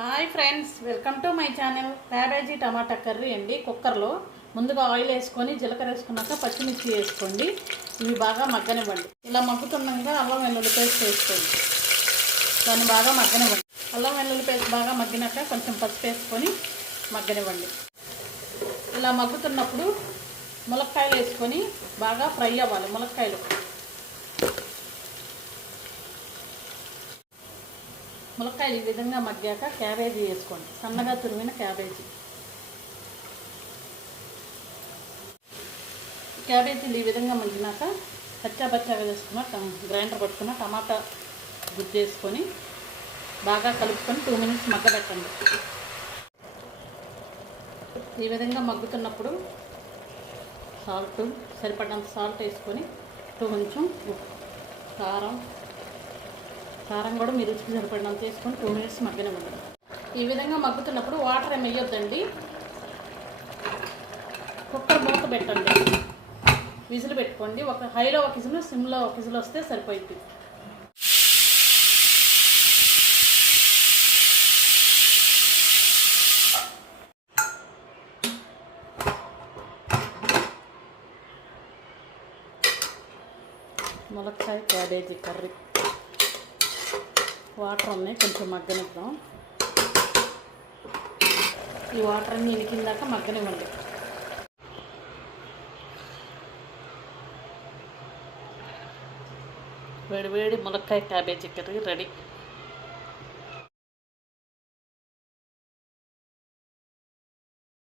Hi friends welcome to my channel. Cabbage tomato curry అండి కుక్కర్లో. ముందుగా ఆయిల్ వేసుకొని జీలకర్ర వేసుకున్నాక పచ్చిమిర్చి వేసుకోండి. ఇవి బాగా మగ్గనివ్వండి. ఇలా మగ్గుతుండగా అల్లం వెల్లుల్లి పేస్ట్ వేసుకోండి. దాన్ని బాగా మగ్గనివ్వండి. అల్లం వెల్లుల్లి పేస్ట్ బాగా మగ్గినాక కొంచెం పసుపు వేసుకొని మగ్గనివ్వండి. ఇలా మగ్గుతున్నప్పుడు ములక్కాయలు వేసుకొని బాగా ఫ్రై అవ్వాలి ములక్కాయలు. ములక్కాయలు ఈ విధంగా మగ్గాక క్యాబేజీ వేసుకోండి. సన్నగా తురిమిన క్యాబేజీ. క్యాబేజీలు ఈ విధంగా మగ్గినాక పచ్చా పచ్చాగా వేసుకున్న గ్రైండర్ పట్టుకున్న టమాటా గుజ్జు చేసుకొని బాగా కలుపుకొని టూ మినిట్స్ మగ్గబెట్టండి. ఈ విధంగా మగ్గుతున్నప్పుడు సాల్ట్ సరిపడినంత సాల్ట్ వేసుకొని టూ కొంచెం ఉప్పు కారం కారం కూడా మీ రుచికి సరిపడినంత వేసుకొని టూ మినిట్స్ మగ్గనివ్వండి ఈ విధంగా మగ్గుతున్నప్పుడు వాటర్ ఏమి వేయొద్దండి. కుక్కర్ మూత పెట్టండి. విజిల్ పెట్టుకోండి. ఒక హైలో ఒక విజిల్ సిమ్లో ఒక విజిల్ వస్తే సరిపోయింది. ములక్కాయ క్యాబేజీ కర్రీ. వాటర్ ఉన్నాయి కొంచెం మగ్గనిద్దాం. ఈ వాటర్ అన్ని ఇనికిందాక మగ్గనివ్వండి. వేడి వేడి క్యాబేజీ కర్రీ రెడీ.